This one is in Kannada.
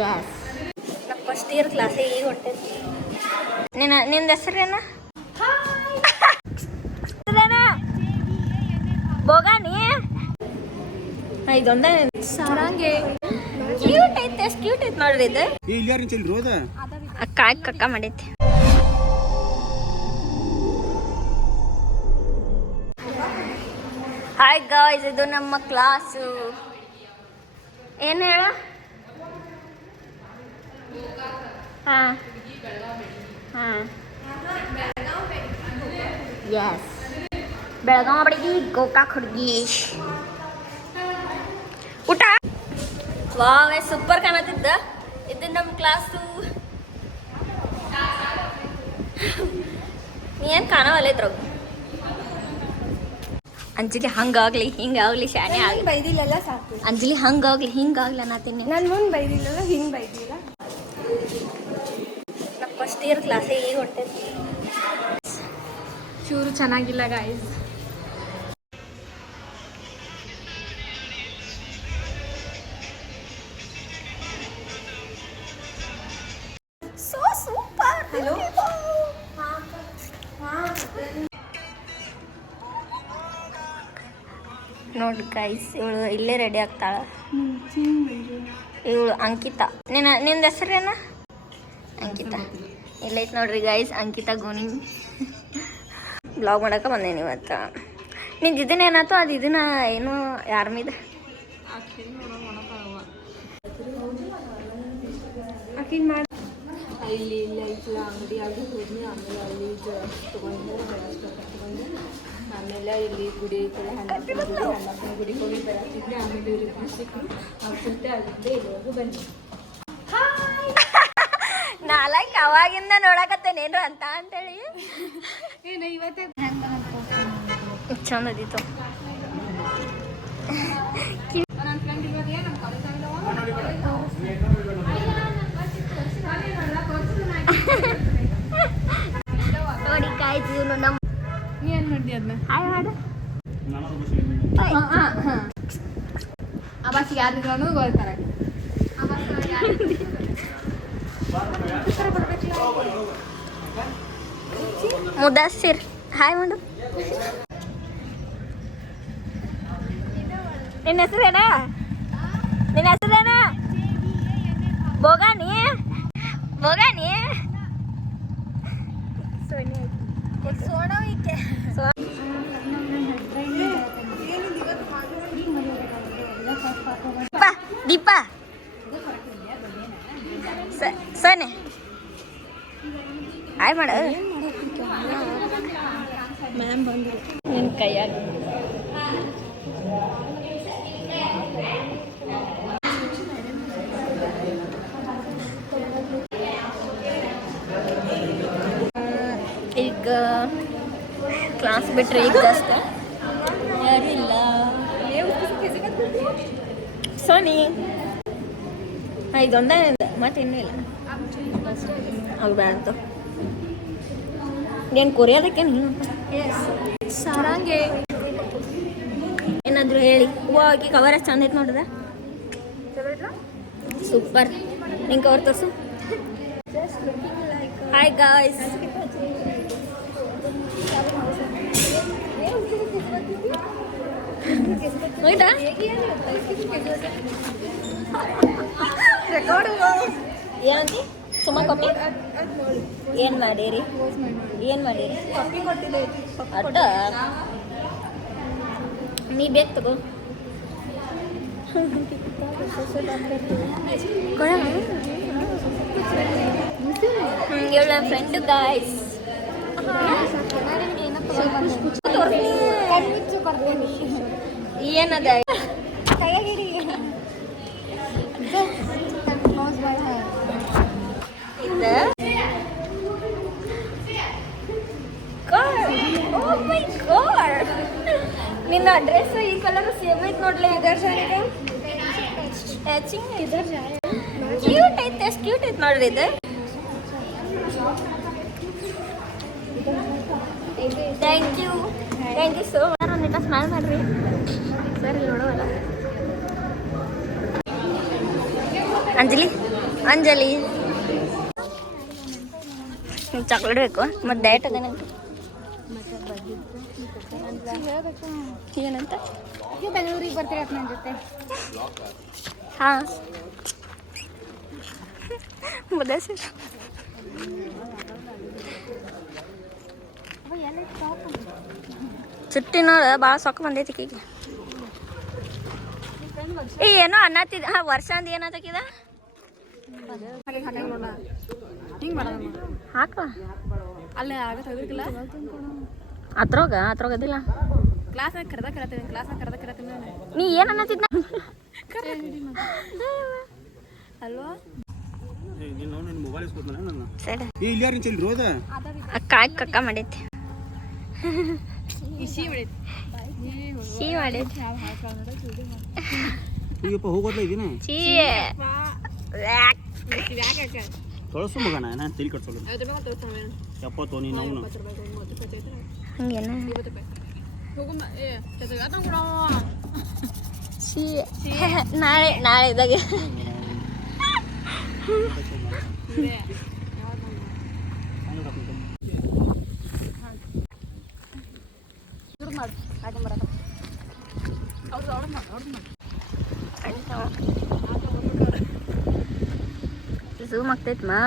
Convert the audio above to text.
ಯಸ್. ನಾ ಫಸ್ಟ್ ಇಯರ್ ಕ್ಲಾಸಿಗೆ ಈಗ ಹೊಂಟೈತಿ. ನಿಂದ ಹೆಸರೇನ? ಬೋಗಾನಿ ಇದೊಂದೇ ಸಾರಂಗೆ ಕ್ಯೂಟ್ ಐತೆ. ಎಷ್ಟು ಕ್ಯೂಟ್ ಐತೆ ನೋಡ್ರಿ ಇದು. ಅಕ್ಕ ಕಕ್ಕ ಮಾಡೈತಿ. ಹಾಯ್ ಗಾಯ್ಸ್, ಇದು ನಮ್ಮ ಕ್ಲಾಸು. ಏನು ಹೇಳ? ಹಾಂ ಹಾಂ ಯಸ್. ಬೆಳಗಾವ ಹುಡುಗಿ, ಗೋಕಾಕ್ ಹುಡುಗಿ. ಊಟ ವಾವ್, ಸೂಪರ್ ಕಾಣತ್ತಿದ್ದ. ಇದು ನಮ್ಮ ಕ್ಲಾಸು. ಏನು ಕಾಣವಲ್ಲ ಇದ್ರಾಗ. ಅಂಜಲಿ ಹಂಗಾಗ್ಲಿ ಹಿಂಗಾಗ್ಲಿ ಶಾನೆ ಆಗಲಿ. ಬೈದಿಲ್ಲ ಸಾಕು. ಅಂಜಲಿ ಹಂಗಾಗ್ಲಿ ಹಿಂಗಾಗ್ಲಿ ಅನ್ನತೀನಿ. ನಾನು ಮುಂದೆ ಬೈದಿಲ್ಲ, ಹಿಂಗೆ ಬೈದಿಲ್ಲ. ನಾ ಫಸ್ಟ್ ಇಯರ್ ಕ್ಲಾಸಿಗೆ ಈಗ ಹೊಂಟೈತಿ. ಚೂರು ಚೆನ್ನಾಗಿಲ್ಲ ಗಾಯ್ಸ್. So super. ಹಲೋ. ನೋಡಿ ಗೈಸ್, ಇವಳು ಇಲ್ಲೇ ರೆಡಿ ಆಗ್ತಾಳ. ಇವಳು ಅಂಕಿತಾ. ನಿಂದ ಹೆಸರೇನ? ಅಂಕಿತಾ. ಇಲ್ಲೈತೆ ನೋಡ್ರಿ ಗೈಸ್, ಅಂಕಿತಾ ಗೋನಿ. ಬ್ಲಾಗ್ ಮಾಡಕ್ಕೆ ಬಂದೇನಿ ಇವತ್ತು. ನಿಂದು ಇದನ್ನ ಏನಾಯ್ತು? ಅದು ಇದನ್ನ ಏನು ಆರ್ಮಿದ ಆಕಿನ್ ಮಾಡಿ ಇಲ್ಲಿ ಇಲ್ಲ ಐತಲ್ಲ ಅಂಗಡಿ ಆಗಿ ಹೋದ್ನಿ. ಆಮೇಲೆ ಅಲ್ಲಿ ತೊಗೊಂಡು ತೊಗೊಂಡು ಆಮೇಲೆ ಇಲ್ಲಿ ಗುಡಿ ಐತಲ್ಲ ಹನ್ನಪ್ಪನ ಗುಡಿಗೆ ಹೋಗಿ ಬರತ್ತಿದ್ದೆ. ಆಮೇಲೆ ಇವ್ರಿಗೆ ಸಿಕ್ಕಿ ಅವ್ರ ಜೊತೆ ಆಗಿದ್ದೆ ಇಲ್ಲಿವರೆಗೂ ಬನ್ನಿ. ನಾಲ್ಕು ಅವಾಗಿಂದ ನೋಡಕತ್ತೇನೇನು ಅಂತ ಅಂತೇಳಿ ಏನು ಇವತ್ತೇ ಚಂದ ಅದಿತ್ತು. ನನ್ನ ಫ್ರೆಂಡ್ ಇರೋದೇ ನಮ್ಮ ಕಾಲೇಜಾಗಿಲ್ಲ. ನೋಡಿ ಕಾಯ್ತು ಇವನು ನಮ್ಮ. ನೀ ಏನು ಮಾಡಿದೆ ಅದನ್ನ? ಹಾಯ್ ಮಾಡು. ಆ ಬಸ್ಸಿಗೆ ಯಾರಿದ್ರು ಗೊತ್ತಾರೆ. ಮುದಾಸಿರ್ ಹಾಯ್ ಮಾಡು. ನಿನ್ನ ಹೆಸರೇನ? ನಿನ್ನ ಹೆಸರೇನ? ಬೋಗಾನಿ. ಬೋಗಾನಿ ದೀಪಾ ಸೋನೆ ಹಾಯ್ ಮಾಡು. ಮ್ಯಾಮ್ ಬಂದರು ನಿನ್ನ ಕೈಯಾಗ. ಈಗ ಕ್ಲಾಸ್ ಬಿಟ್ರೆ ಈಗ ಜಸ್ಟ್ ಯಾರಿಲ್ಲ. ಸೋನಿ ಇದೊಂದೇ ಮತ್ತೇನೂ ಇಲ್ಲ. ಅವು ಬ್ಯಾಡ್ತ ಏನು ಕೊರಿಯೋದಕ್ಕೆ ನೀನು ಸಾರಂಗೆ ಏನಾದರೂ ಹೇಳಿ. ಆಕಿ ಕವರ್ ಎಷ್ಟು ಚಂದ ಐತೆ ನೋಡ್ದ. ಸೂಪರ್. ನಿಂಗೆ ಕವರ್ ತೋರಿಸು. Hi guys. ಹೋಯ್ತಾ ಏನಂತಿ? ಸುಮ್ಮ ಕಾಪಿ ಏನು ಮಾಡೀರಿ? ಏನು ಮಾಡೀರಿ? ಕಾಪಿ ಕೊಟ್ಟಿದ್ದೆ ಅಡ್ಡ ನೀ ಬೇಕು ತಗೋ. ಇವಳು ನನ್ನ ಫ್ರೆಂಡು ಗಾಯ್ಸ್. ಏನದ ನಿನ್ನ ಡ್ರೆಸ್ ಈ ಕಲರ್ ಸೇಮ್ ಐತೆ ನೋಡ್ಲಿ. ಕ್ಯೂಟ್ ಐತೆ. ಎಷ್ಟು ಕ್ಯೂಟ್ ಐತೆ ನೋಡ್ರಿ ಇದು. Thank you so much. ಒಂದಿಟ ಸ್ಮೈಲ್ ಮಾಡ್ರಿ ಸರ್. ಇಲ್ಲಿ ನೋಡೋಲ್ಲ ಅಂಜಲಿ. ಅಂಜಲಿ ನಿಮ್ಗೆ ಚಾಕ್ಲೇಟ್ ಬೇಕು ಮತ್ತು ಡಯಟ್ ಅದೇನಂತ ಏನಂತ ಬೆಂಗಳೂರಿಗೆ ಬರ್ತೀರ ನನ್ನ ಜೊತೆ ಹಾಂ ಬದ ಸರ್ ಚುಟ್ಟಿನೋಳ ಭಾಳ ಸೊಕ್ಕ ಬಂದೈತಿ ಈಗ ಏನೋ ಅನ್ನತ್ತಿದ ಹಾಂ ವರ್ಷ ಅಂದ ಏನತ್ತಕಿದ ಹಿಂಗೆ ಮಾಡೋದು ಹಾಕ ಅಲ್ಲೇ ಆಗ ತೆಗಿರ್ಕಿಲ್ಲ ಅದ್ರಾಗ ಅದಿಲ್ಲ ಕ್ಲಾಸ್ನಾಗ ಕರೆದ ನೀ ಏನು ಅನ್ನತ್ತಿದ್ನ ಅಲ್ವಾ ಸರಿ ರೋದ ಕಾಯ್ ಕಕ್ಕ ಮಾಡೈತಿ ಇಶಿ ಬಿಡೈತಿ ಸಿ ಮಾಡೈತಿ ಈಗಪ್ಪ ಹೋಗೋದ್ಲ ಇದೀನ ಸಿ ತೊಳಸು ಮಗನ ನಾನು ತಿಳಿ ಕಟ್ಸೋಲ್ಲ ಎಪ್ಪತ್ತು ನೀನು ನಾವು ಹಂಗೇನ ಸಿ ನಾಳೆ ಇದಾಗೆ ಝೂಮ್ ಆಗ್ತೈತ್ ಮಾ